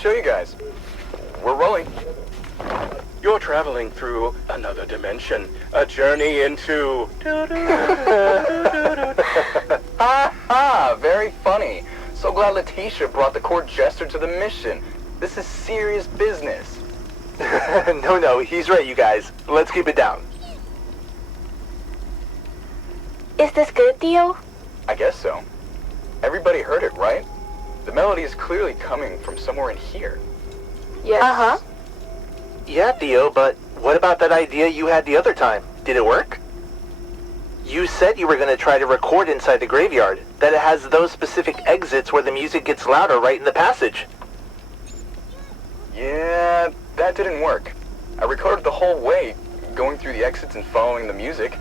show you guys. We're rolling. You're traveling through another dimension. A journey into... Ha! Very funny. So glad Letitia brought the court jester to the mission. This is serious business. No, he's right, you guys. Let's keep it down. Is this good, Theo? I guess so. Everybody heard it, right? The melody is clearly coming from somewhere in here. Yes. Uh-huh. Yeah, Theo, but what about that idea you had the other time? Did it work? You said you were going to try to record inside the graveyard, that it has those specific exits where the music gets louder right in the passage. Yeah, that didn't work. I recorded the whole way, going through the exits and following the music.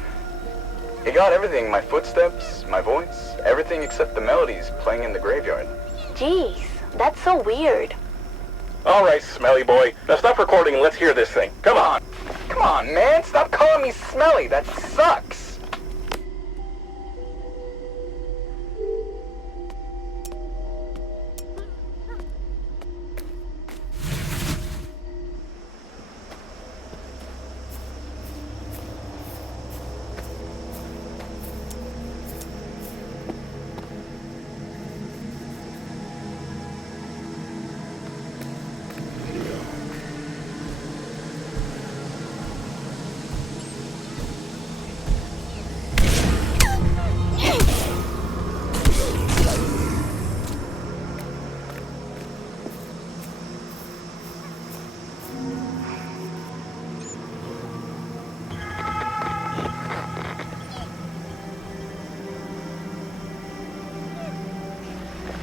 It got everything, my footsteps, my voice, everything except the melodies playing in the graveyard. Jeez, that's so weird. All right, smelly boy. Now stop recording and let's hear this thing. Come on. Come on, man, stop calling me smelly, that sucks.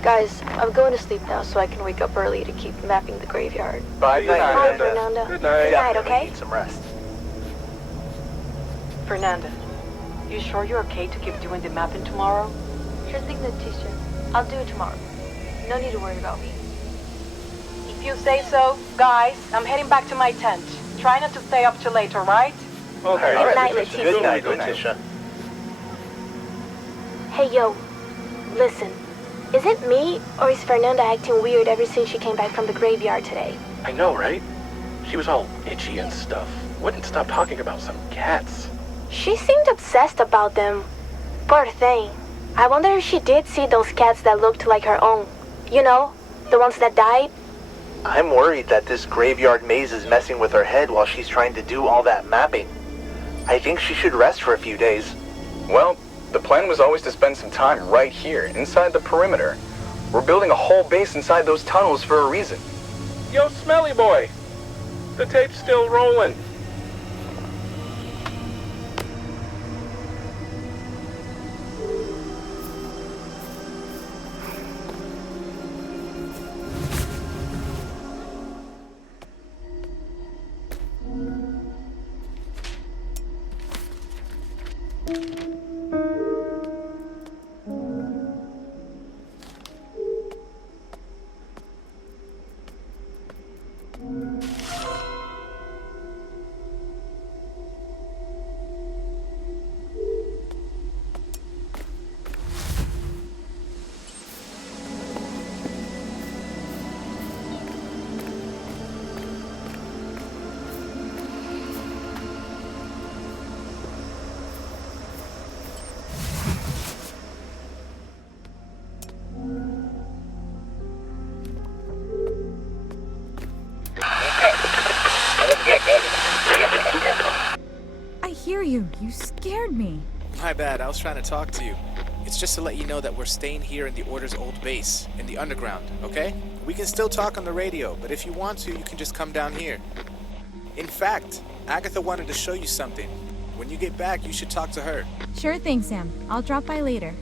Guys, I'm going to sleep now so I can wake up early to keep mapping the graveyard. Bye, Bye, Fernanda. Fernanda. Good night. Good night, okay? Need some rest. Fernanda, you sure you're okay to keep doing the mapping tomorrow? Sure thing, Letitia. I'll do it tomorrow. No need to worry about me. If you say so, guys, I'm heading back to my tent. Try not to stay up too late, alright? Okay. Good night, Letitia. Good night, Good night. Letitia. Hey, yo. Listen. Is it me, or is Fernanda acting weird ever since she came back from the graveyard today? I know, right? She was all itchy and stuff. Wouldn't stop talking about some cats. She seemed obsessed about them. Poor thing. I wonder if she did see those cats that looked like her own. You know, the ones that died? I'm worried that this graveyard maze is messing with her head while she's trying to do all that mapping. I think she should rest for a few days. Well, the plan was always to spend some time right here, inside the perimeter. We're building a whole base inside those tunnels for a reason. Yo, smelly boy. The tape's still rolling. I hear you. You scared me. My bad, I was trying to talk to you. It's just to let you know that we're staying here in the Order's old base, in the underground, okay? We can still talk on the radio, but if you want to, you can just come down here. In fact, Agatha wanted to show you something. When you get back, you should talk to her. Sure thing, Sam. I'll drop by later.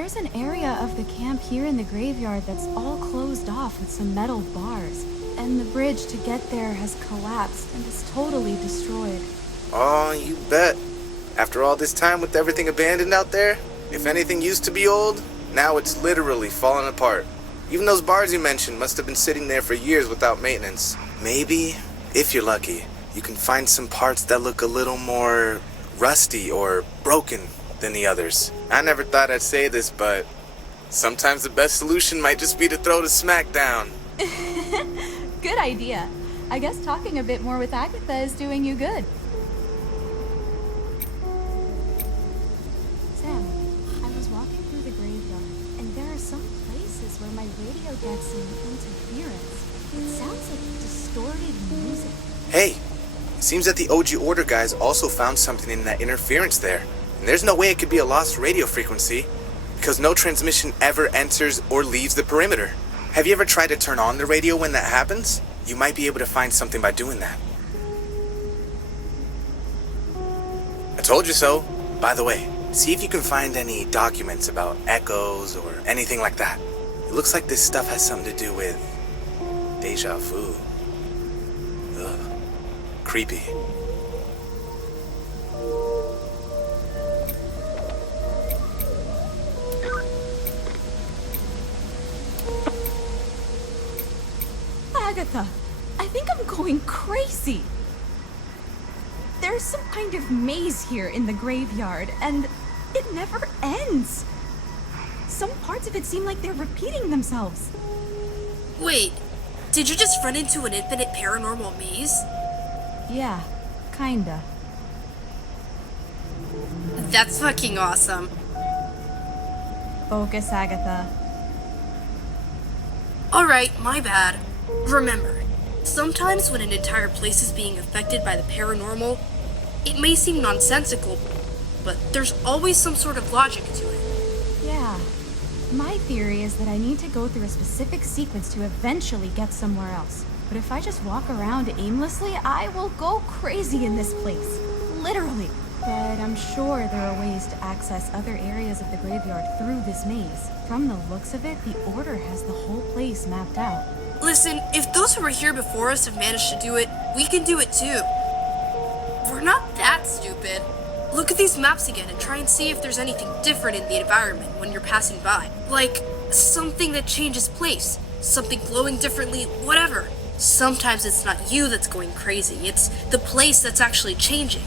There's an area of the camp here in the graveyard that's all closed off with some metal bars. And the bridge to get there has collapsed and is totally destroyed. Oh, you bet. After all this time with everything abandoned out there, if anything used to be old, now it's literally fallen apart. Even those bars you mentioned must have been sitting there for years without maintenance. Maybe, if you're lucky, you can find some parts that look a little more rusty or broken than the others. I never thought I'd say this, but sometimes the best solution might just be to throw the smack down. Good idea. I guess talking a bit more with Agatha is doing you good. Sam, I was walking through the graveyard, and there are some places where my radio gets some interference. It sounds like distorted music. Hey, it seems that the OG Order guys also found something in that interference there. And there's no way it could be a lost radio frequency, because no transmission ever enters or leaves the perimeter. Have you ever tried to turn on the radio when that happens? You might be able to find something by doing that. I told you so. By the way, see if you can find any documents about echoes or anything like that. It looks like this stuff has something to do with deja vu. Ugh. Creepy. Agatha, I think I'm going crazy. There's some kind of maze here in the graveyard, and it never ends. Some parts of it seem like they're repeating themselves. Wait, did you just run into an infinite paranormal maze? Yeah, kinda. That's fucking awesome. Focus, Agatha. Alright, my bad. Remember, sometimes when an entire place is being affected by the paranormal, it may seem nonsensical, but there's always some sort of logic to it. Yeah. My theory is that I need to go through a specific sequence to eventually get somewhere else. But if I just walk around aimlessly, I will go crazy in this place. Literally. But I'm sure there are ways to access other areas of the graveyard through this maze. From the looks of it, the Order has the whole place mapped out. Listen, if those who were here before us have managed to do it, we can do it too. We're not that stupid. Look at these maps again and try and see if there's anything different in the environment when you're passing by. Like, something that changes place, something glowing differently, whatever. Sometimes it's not you that's going crazy, it's the place that's actually changing.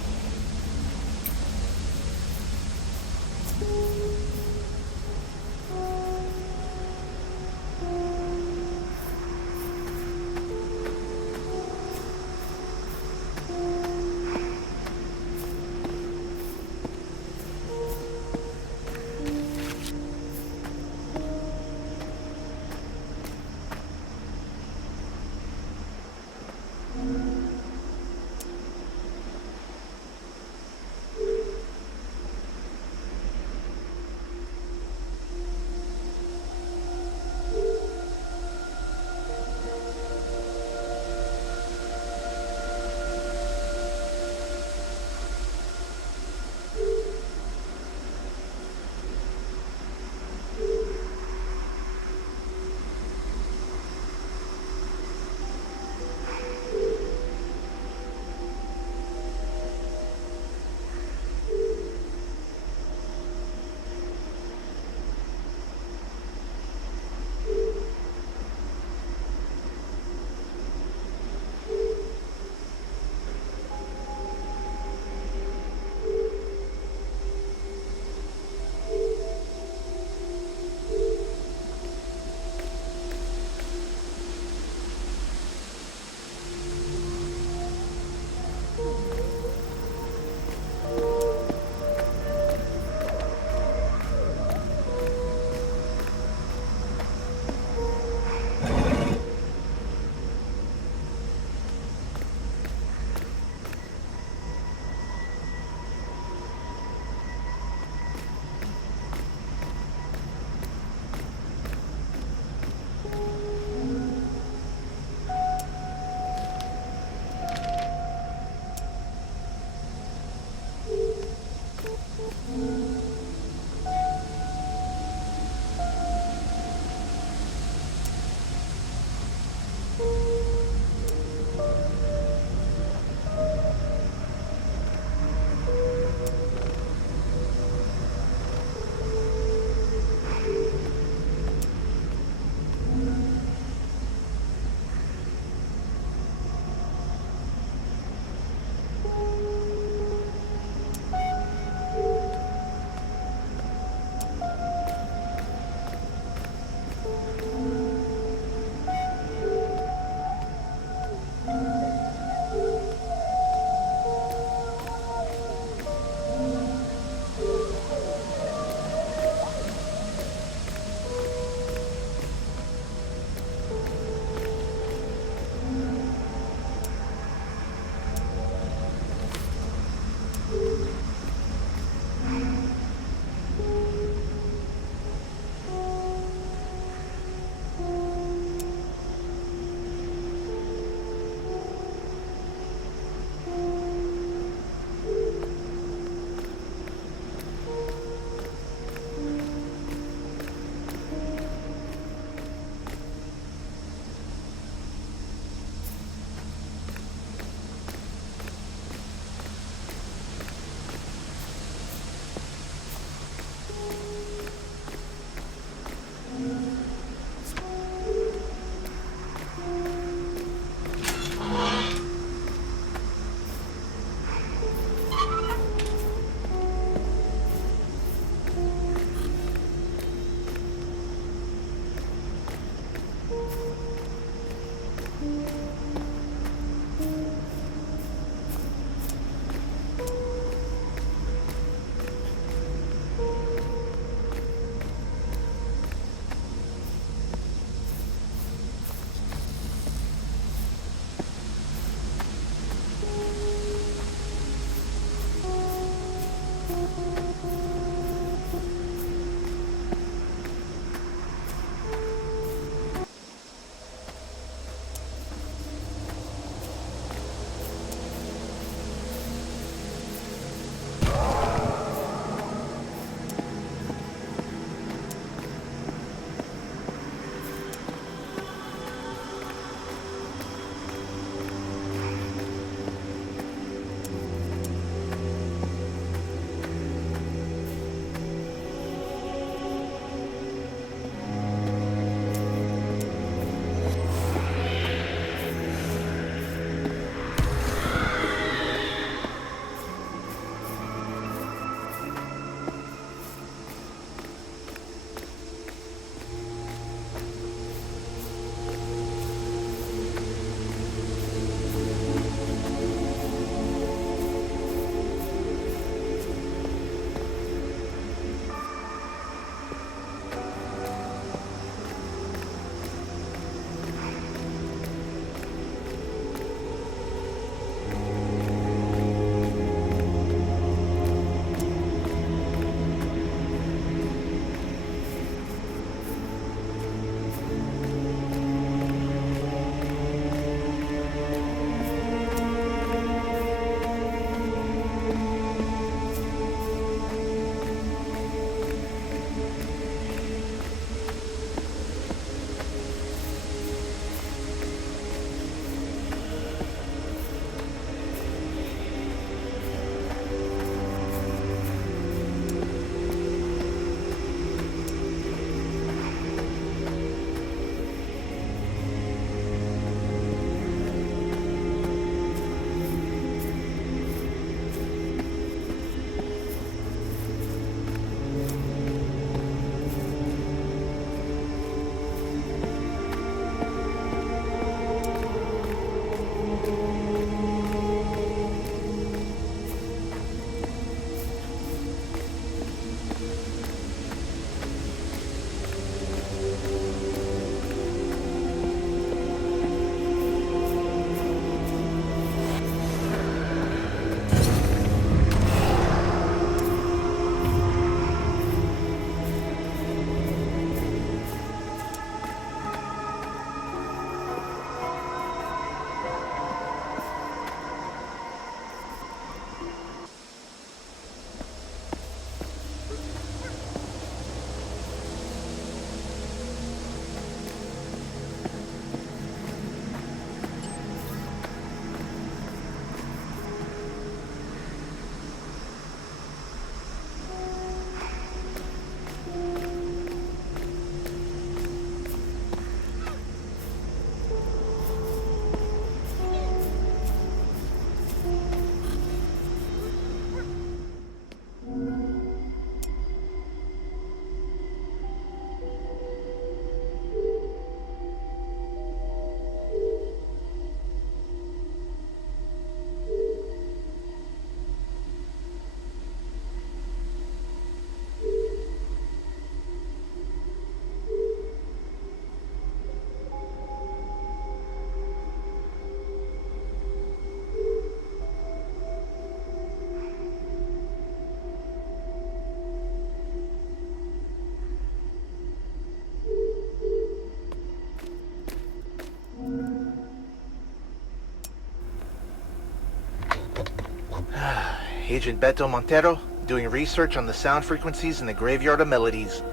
Agent Beto Montero, doing research on the sound frequencies in the Graveyard of Melodies.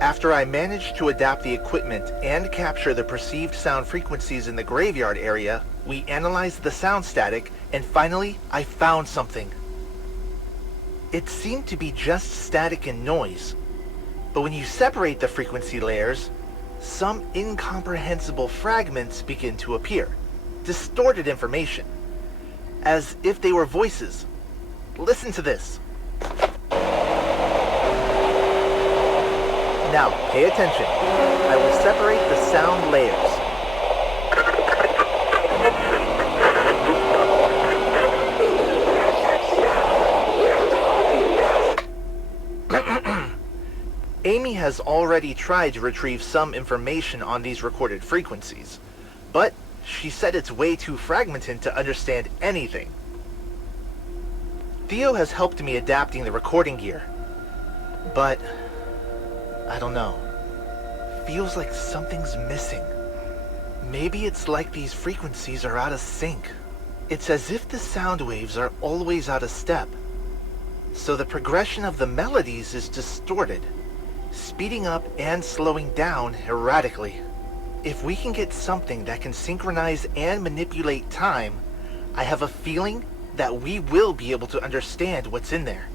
After I managed to adapt the equipment and capture the perceived sound frequencies in the graveyard area, we analyzed the sound static, and finally, I found something. It seemed to be just static and noise, but when you separate the frequency layers, some incomprehensible fragments begin to appear. Distorted information, as if they were voices. Listen to this. Now, pay attention. I will separate the sound layers. Amy has already tried to retrieve some information on these recorded frequencies, but she said it's way too fragmented to understand anything. Theo has helped me adapting the recording gear, but I don't know. Feels like something's missing. Maybe it's like these frequencies are out of sync. It's as if the sound waves are always out of step. So the progression of the melodies is distorted, speeding up and slowing down erratically. If we can get something that can synchronize and manipulate time, I have a feeling that we will be able to understand what's in there.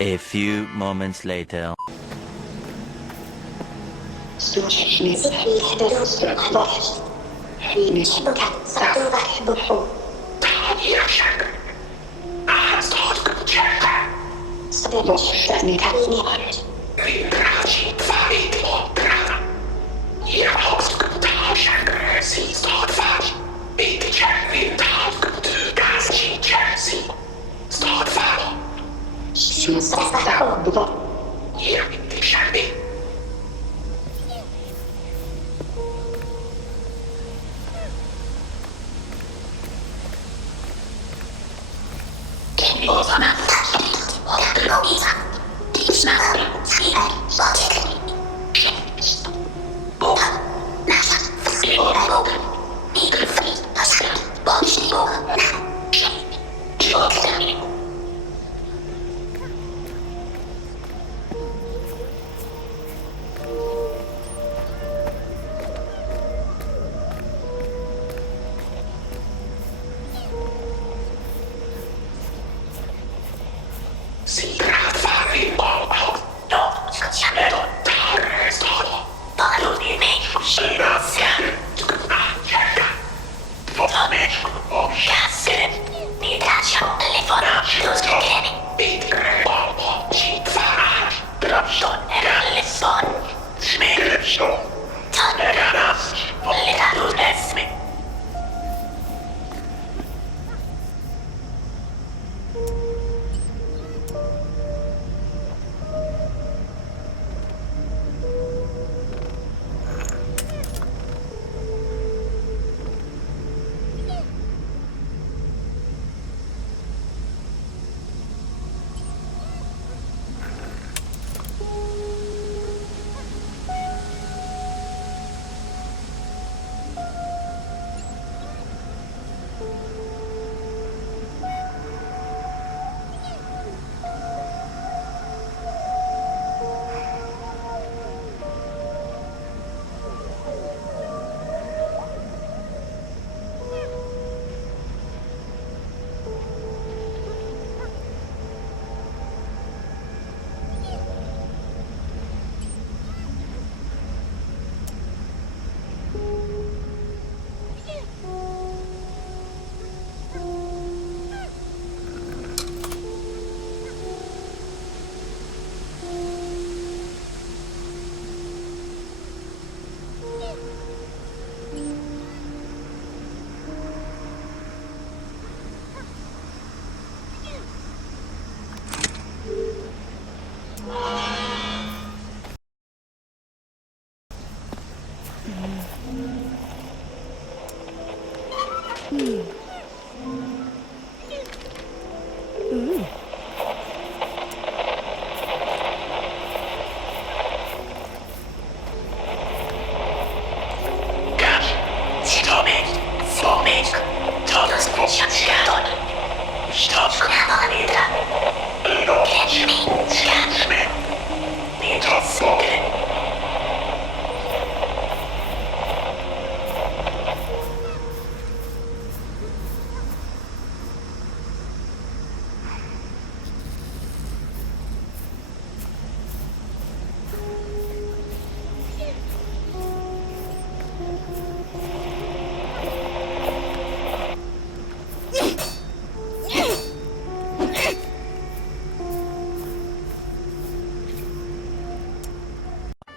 A few moments later.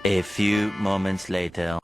A few moments later.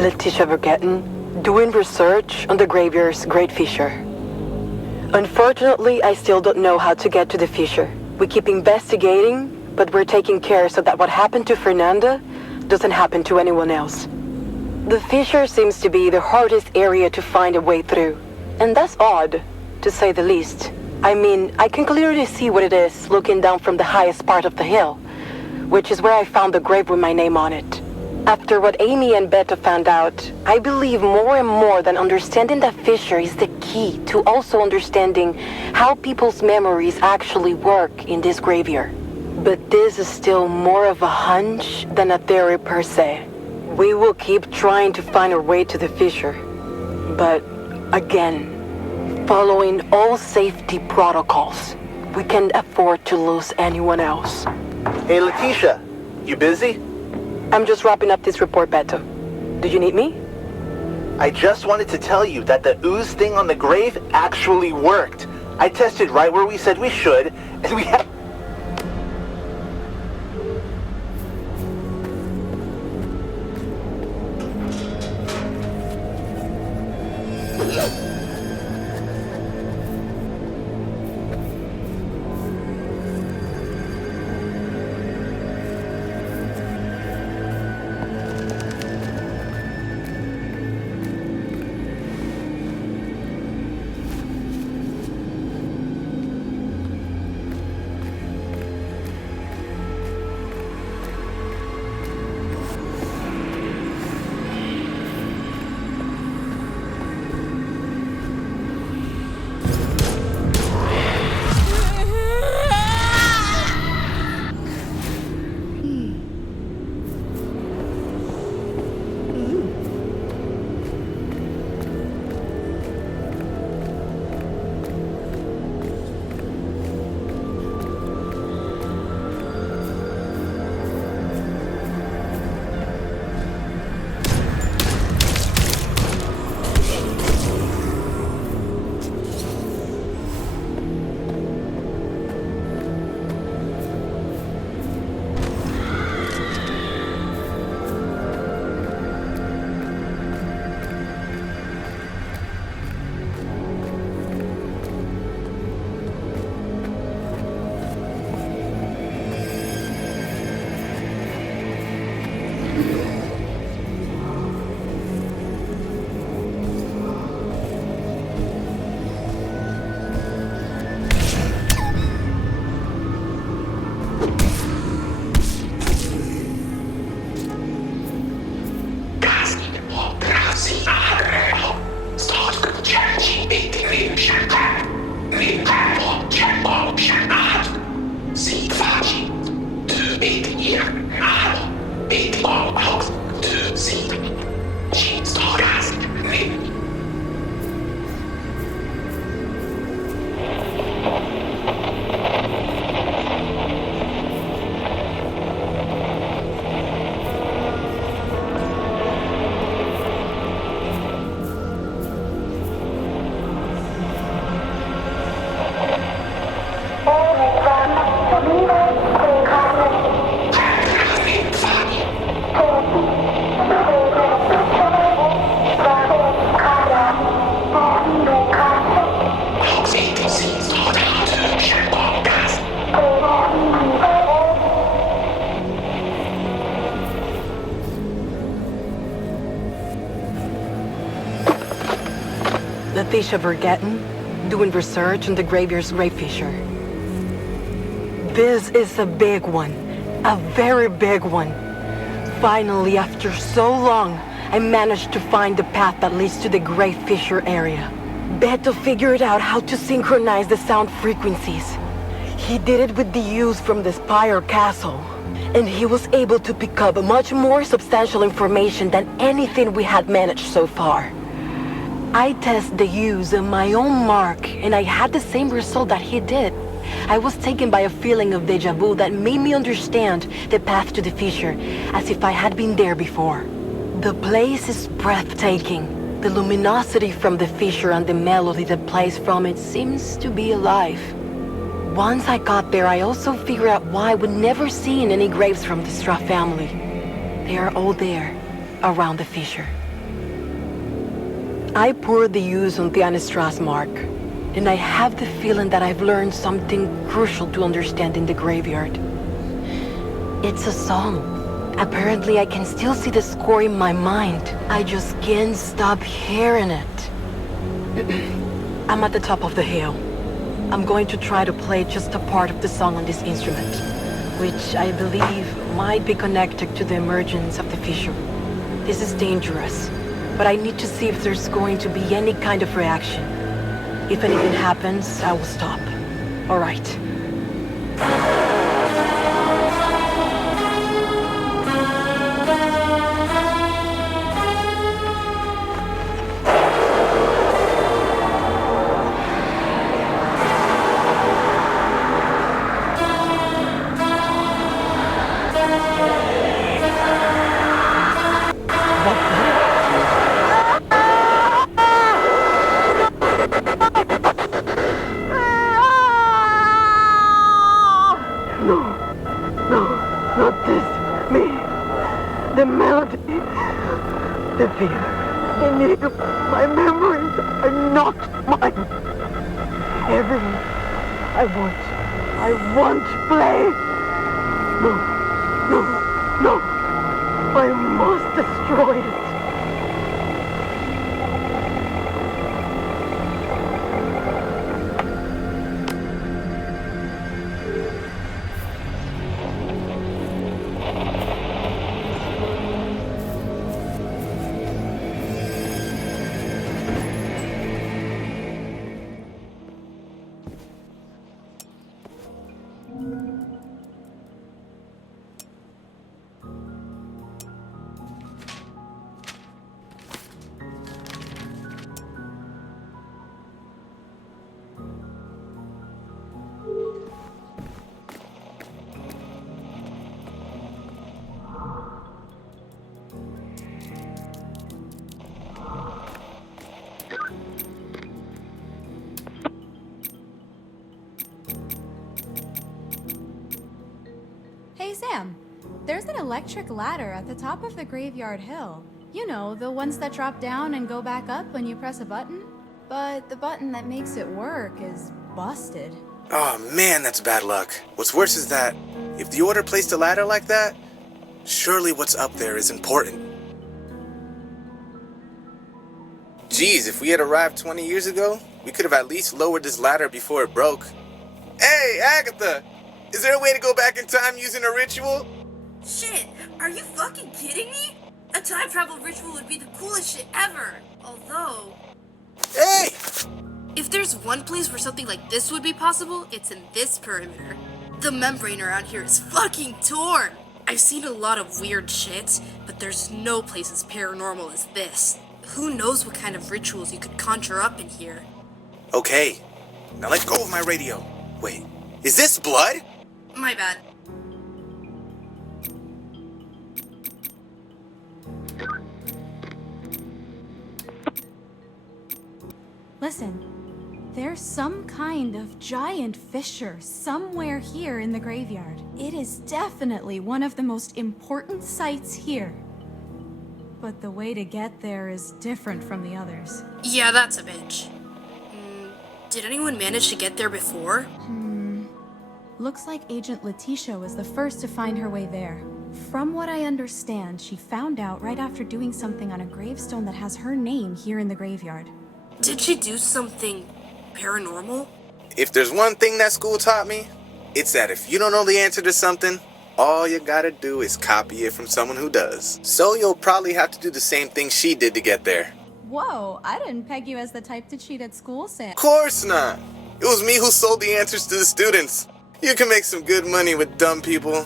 Letitia Vergetten, doing research on the graveyard's Great Fissure. Unfortunately, I still don't know how to get to the fissure. We keep investigating, but we're taking care so that what happened to Fernanda doesn't happen to anyone else. The fissure seems to be the hardest area to find a way through, and that's odd, to say the least. I mean, I can clearly see what it is looking down from the highest part of the hill, which is where I found the grave with my name on it. After what Amy and Beta found out, I believe more and more that understanding that fissure is the key to also understanding how people's memories actually work in this graveyard. But this is still more of a hunch than a theory per se. We will keep trying to find our way to the fissure. But, again, following all safety protocols, we can't afford to lose anyone else. Hey, Letitia, you busy? I'm just wrapping up this report, Beto. Do you need me? I just wanted to tell you that the ooze thing on the grave actually worked. I tested right where we said we should, and we have... Hier aber Beetler aus zu sehen. Schienstogast nicht. The fish we're getting, doing research on the graveyard's grave fissure. This is a big one. A very big one. Finally, after so long, I managed to find the path that leads to the grave fissure area. Beto figured out how to synchronize the sound frequencies. He did it with the use from the Spire Castle, and he was able to pick up much more substantial information than anything we had managed so far. I tested the use on my own mark, and I had the same result that he did. I was taken by a feeling of deja vu that made me understand the path to the fissure, as if I had been there before. The place is breathtaking. The luminosity from the fissure and the melody that plays from it seems to be alive. Once I got there, I also figured out why we'd never seen any graves from the Stra family. They are all there, around the fissure. I poured the use on the Stra's mark, and I have the feeling that I've learned something crucial to understand in the graveyard. It's a song. Apparently I can still see the score in my mind. I just can't stop hearing it. I'm at the top of the hill. I'm going to try to play just a part of the song on this instrument, which I believe might be connected to the emergence of the fissure. This is dangerous, but I need to see if there's going to be any kind of reaction. If anything happens, I will stop. All right. The melody, the fear, Enigma, my memories are not mine. Everyone, I want to play. No, I must destroy it. Hey Sam, there's an electric ladder at the top of the graveyard hill. You know, the ones that drop down and go back up when you press a button? But the button that makes it work is busted. Oh man, that's bad luck. What's worse is that if the Order placed a ladder like that, surely what's up there is important. Geez, if we had arrived 20 years ago, we could have at least lowered this ladder before it broke. Hey, Agatha! Is there a way to go back in time using a ritual? Shit, are you fucking kidding me? A time travel ritual would be the coolest shit ever. Although... Hey! If there's one place where something like this would be possible, it's in this perimeter. The membrane around here is fucking torn. I've seen a lot of weird shit, but there's no place as paranormal as this. Who knows what kind of rituals you could conjure up in here? Okay, now let go of my radio. Wait, is this blood? My bad. Listen, there's some kind of giant fissure somewhere here in the graveyard. It is definitely one of the most important sites here. But the way to get there is different from the others. Yeah, that's a bitch. Did anyone manage to get there before? Looks like Agent Letitia was the first to find her way there. From what I understand, she found out right after doing something on a gravestone that has her name here in the graveyard. Did she do something paranormal? If there's one thing that school taught me, it's that if you don't know the answer to something, all you gotta do is copy it from someone who does. So you'll probably have to do the same thing she did to get there. Whoa, I didn't peg you as the type to cheat at school, Sam. Of course not! It was me who sold the answers to the students. You can make some good money with dumb people.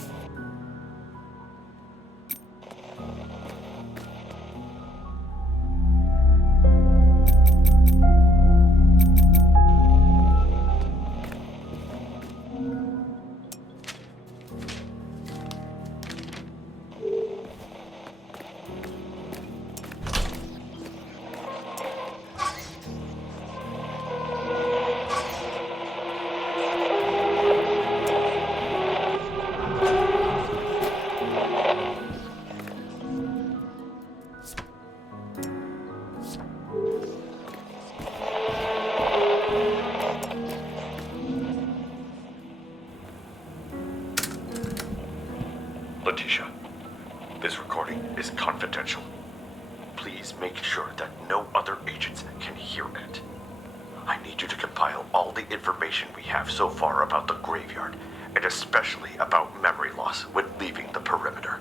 Letitia, this recording is confidential. Please make sure that no other agents can hear it. I need you to compile all the information we have so far about the graveyard, and especially about memory loss when leaving the perimeter.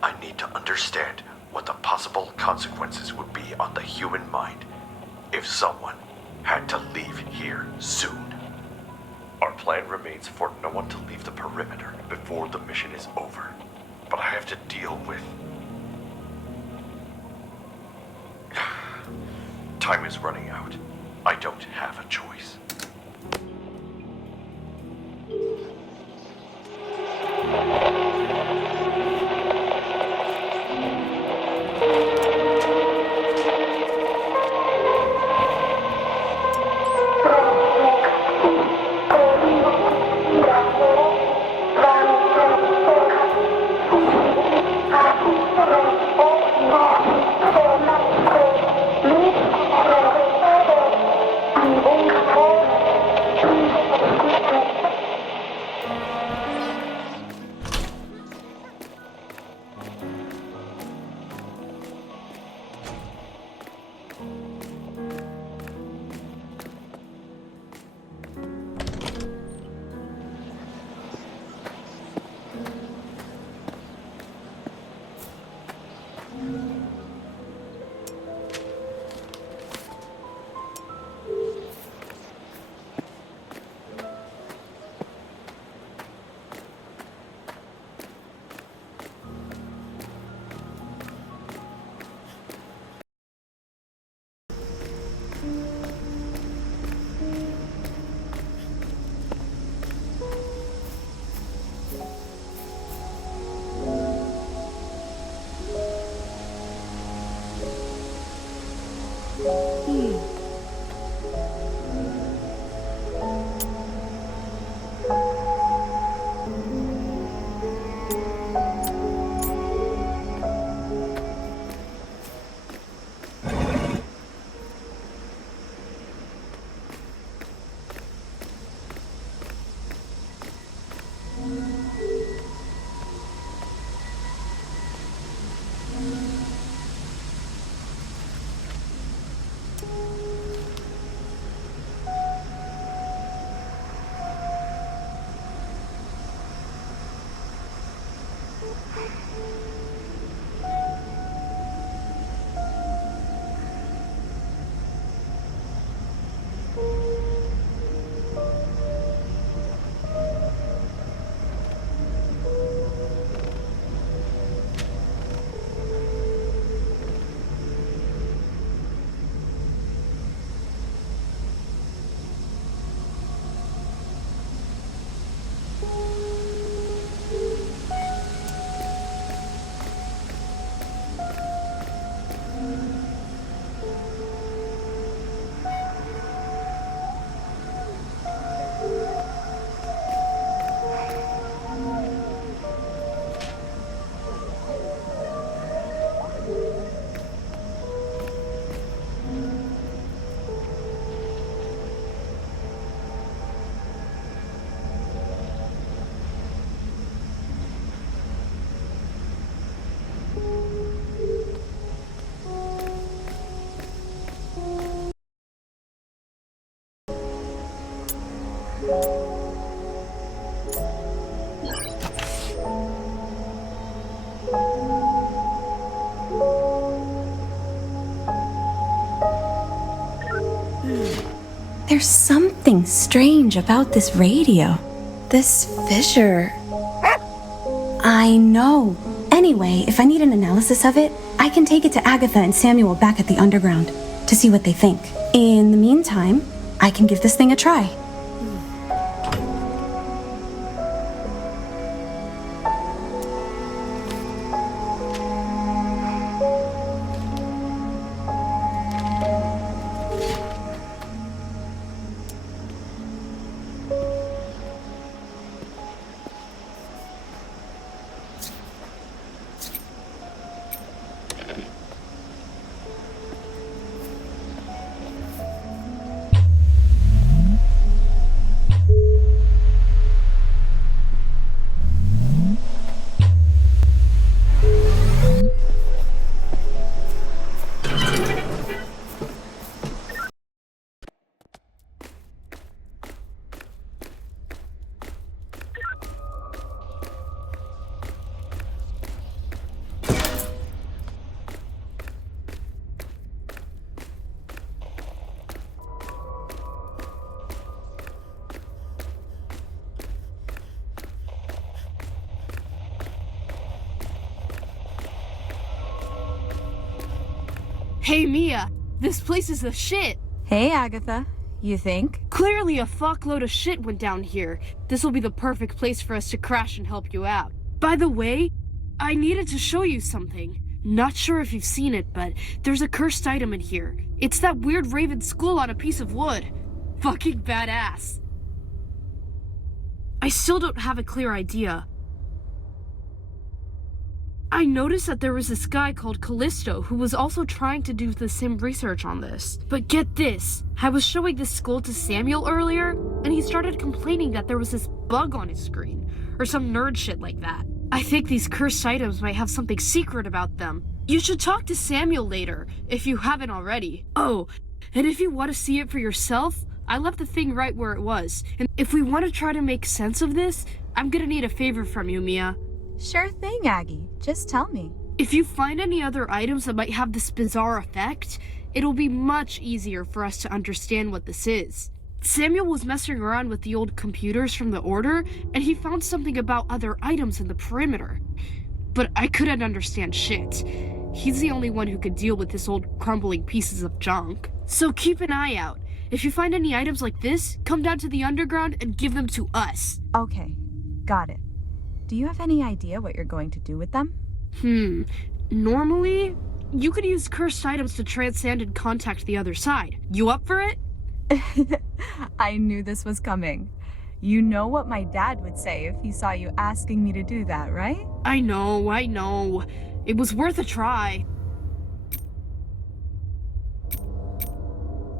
I need to understand what the possible consequences would be on the human mind if someone had to leave here soon. Our plan remains for no one to leave the perimeter before the mission is over. But I have to deal with... Time is running out. I don't have a choice. There's something strange about this radio. This fissure. I know. Anyway, if I need an analysis of it, I can take it to Agatha and Samuel back at the underground to see what they think. In the meantime, I can give this thing a try. Hey Mia, this place is the shit. Hey, Agatha. You think? Clearly a fuckload of shit went down here. This will be the perfect place for us to crash and help you out. By the way, I needed to show you something. Not sure if you've seen it, but there's a cursed item in here. It's that weird raven skull on a piece of wood. Fucking badass. I still don't have a clear idea. I noticed that there was this guy called Callisto who was also trying to do the same research on this. But get this, I was showing this skull to Samuel earlier, and he started complaining that there was this bug on his screen, or some nerd shit like that. I think these cursed items might have something secret about them. You should talk to Samuel later, if you haven't already. Oh, and if you want to see it for yourself, I left the thing right where it was. And if we want to try to make sense of this, I'm gonna need a favor from you, Mia. Sure thing, Aggie. Just tell me. If you find any other items that might have this bizarre effect, it'll be much easier for us to understand what this is. Samuel was messing around with the old computers from the Order, and he found something about other items in the perimeter. But I couldn't understand shit. He's the only one who could deal with this old crumbling pieces of junk. So keep an eye out. If you find any items like this, come down to the underground and give them to us. Okay, got it. Do you have any idea what you're going to do with them? Normally, you could use cursed items to transcend and contact the other side. You up for it? I knew this was coming. You know what my dad would say if he saw you asking me to do that, right? I know. It was worth a try.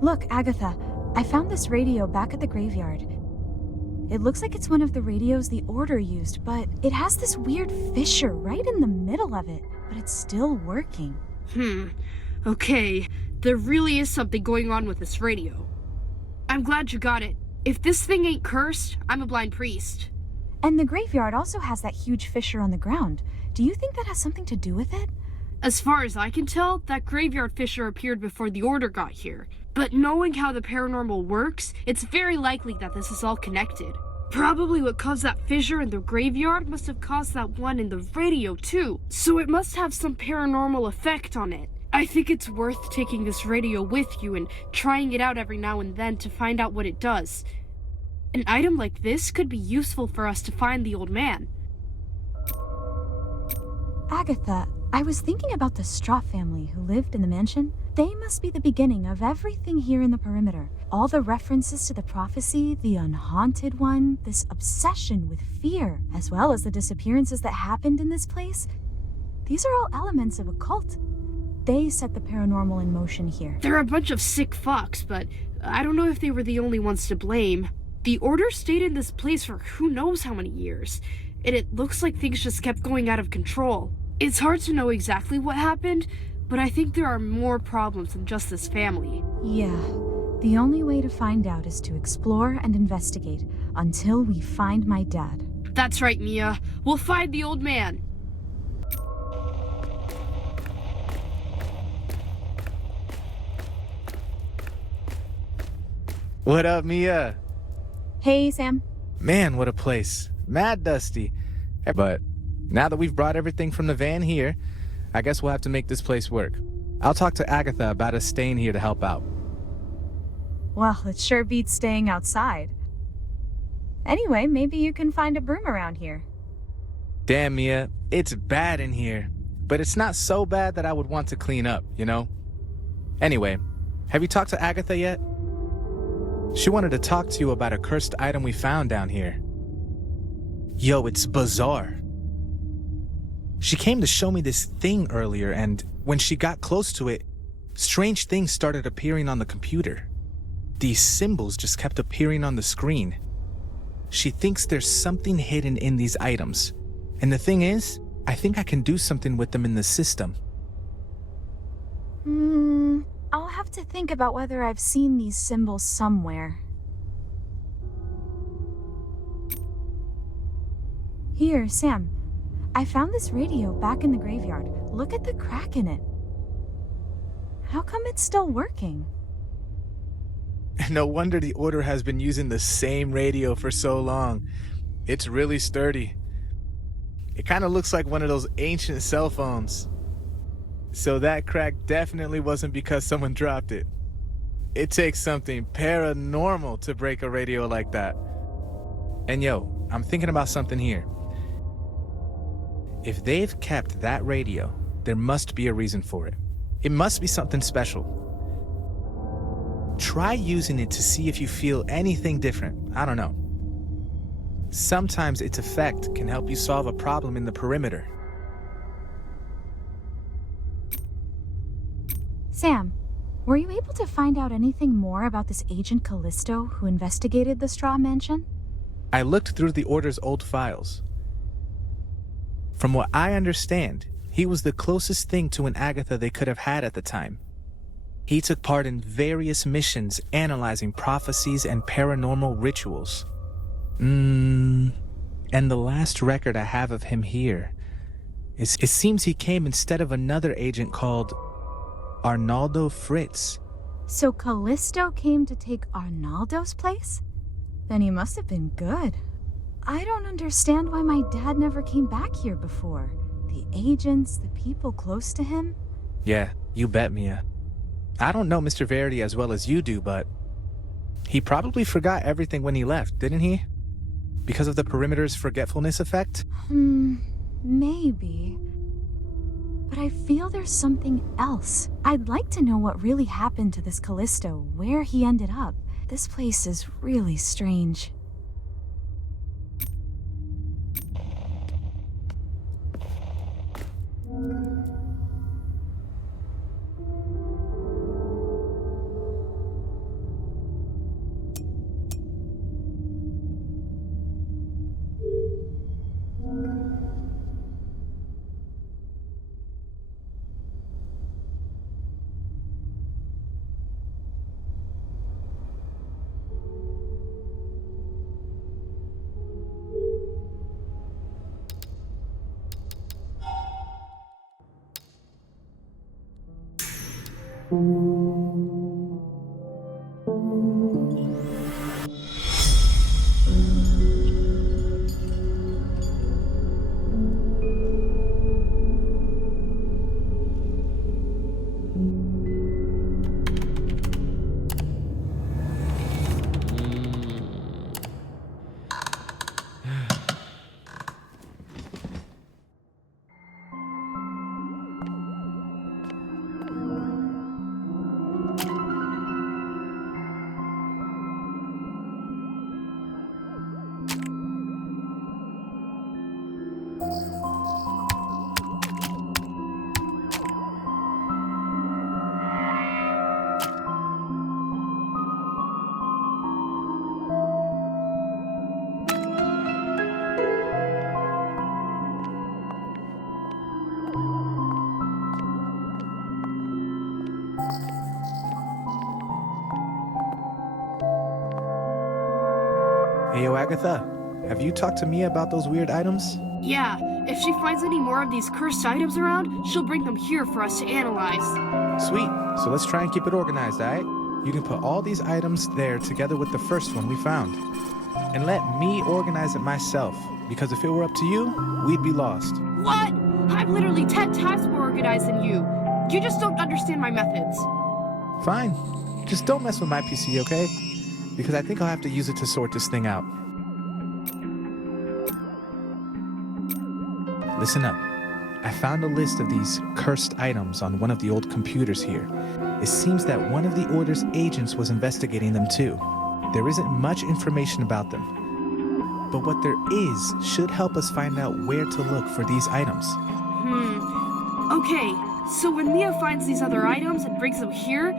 Look, Agatha, I found this radio back at the graveyard. It looks like it's one of the radios the Order used, but it has this weird fissure right in the middle of it, but it's still working. Okay, there really is something going on with this radio. I'm glad you got it. If this thing ain't cursed, I'm a blind priest. And the graveyard also has that huge fissure on the ground. Do you think that has something to do with it? As far as I can tell, that graveyard fissure appeared before the Order got here. But knowing how the paranormal works, it's very likely that this is all connected. Probably what caused that fissure in the graveyard must have caused that one in the radio too. So it must have some paranormal effect on it. I think it's worth taking this radio with you and trying it out every now and then to find out what it does. An item like this could be useful for us to find the old man. Agatha, I was thinking about the Straw family who lived in the mansion. They must be the beginning of everything here in the perimeter. All the references to the prophecy, the unhaunted one, this obsession with fear, as well as the disappearances that happened in this place. These are all elements of a cult. They set the paranormal in motion here. They're a bunch of sick fucks, but I don't know if they were the only ones to blame. The Order stayed in this place for who knows how many years, and it looks like things just kept going out of control. It's hard to know exactly what happened, but I think there are more problems than just this family. Yeah, The only way to find out is to explore and investigate until we find my dad. That's right, Mia. We'll find the old man. What up, Mia? Hey, Sam. Man, what a place. Mad dusty. But now that we've brought everything from the van here, I guess we'll have to make this place work. I'll talk to Agatha about us staying here to help out. Well, it sure beats staying outside. Anyway, maybe you can find a broom around here. Damn, Mia, it's bad in here. But it's not so bad that I would want to clean up, you know? Anyway, have you talked to Agatha yet? She wanted to talk to you about a cursed item we found down here. Yo, it's bizarre. She came to show me this thing earlier, and when she got close to it, strange things started appearing on the computer. These symbols just kept appearing on the screen. She thinks there's something hidden in these items. And the thing is, I think I can do something with them in the system. I'll have to think about whether I've seen these symbols somewhere. Here, Sam. I found this radio back in the graveyard. Look at the crack in it. How come it's still working? No wonder the Order has been using the same radio for so long. It's really sturdy. It kind of looks like one of those ancient cell phones. So that crack definitely wasn't because someone dropped it. It takes something paranormal to break a radio like that. And yo, I'm thinking about something here. If they've kept that radio, there must be a reason for it. It must be something special. Try using it to see if you feel anything different. I don't know. Sometimes its effect can help you solve a problem in the perimeter. Sam, were you able to find out anything more about this Agent Callisto who investigated the Straw Mansion? I looked through the Order's old files. From what I understand, he was the closest thing to an Agatha they could have had at the time. He took part in various missions analyzing prophecies and paranormal rituals. And the last record I have of him here is it seems he came instead of another agent called Arnaldo Fritz. So Callisto came to take Arnaldo's place? Then he must have been good. I don't understand why my dad never came back here before. The agents, the people close to him. Yeah, you bet, Mia. I don't know Mr. Verity as well as you do, but he probably forgot everything when he left, didn't he? Because of the perimeter's forgetfulness effect? Maybe. But I feel there's something else. I'd like to know what really happened to this Callisto, where he ended up. This place is really strange. Yo, Agatha, have you talked to Mia about those weird items? Yeah, if she finds any more of these cursed items around, she'll bring them here for us to analyze. Sweet. So let's try and keep it organized, alright? You can put all these items there together with the first one we found. And let me organize it myself, because if it were up to you, we'd be lost. What? I'm literally 10 times more organized than you. You just don't understand my methods. Fine. Just don't mess with my PC, okay? Because I think I'll have to use it to sort this thing out. Listen up. I found a list of these cursed items on one of the old computers here. It seems that one of the Order's agents was investigating them too. There isn't much information about them. But what there is should help us find out where to look for these items. Okay, so when Mia finds these other items and brings them here,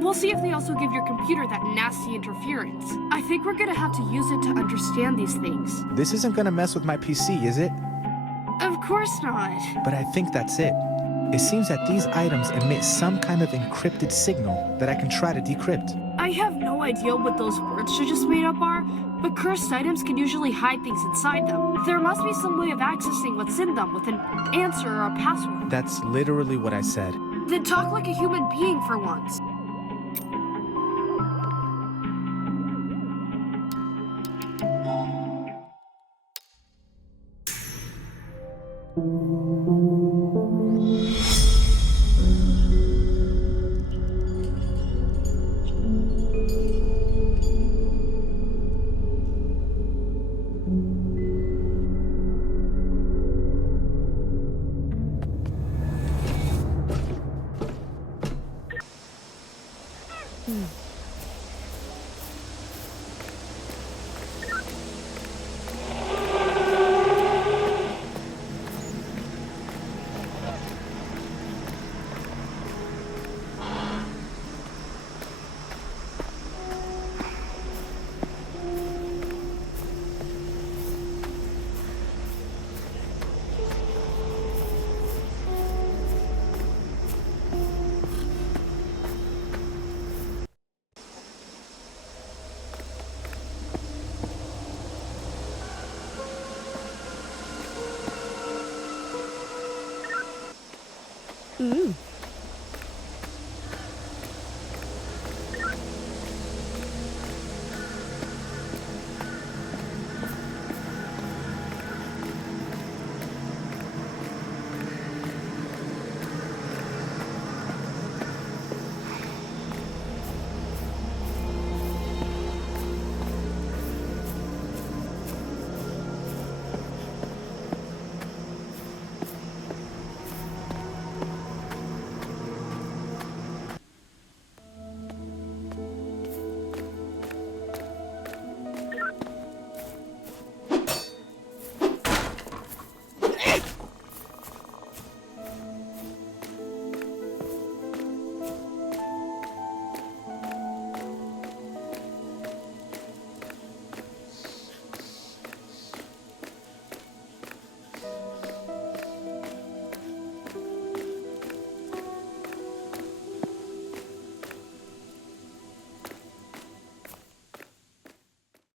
we'll see if they also give your computer that nasty interference. I think we're gonna have to use it to understand these things. This isn't gonna mess with my PC, is it? Of course not. But I think that's it. It seems that these items emit some kind of encrypted signal that I can try to decrypt. I have no idea what those words you just made up are, but cursed items can usually hide things inside them. There must be some way of accessing what's in them with an answer or a password. That's literally what I said. Then talk like a human being for once.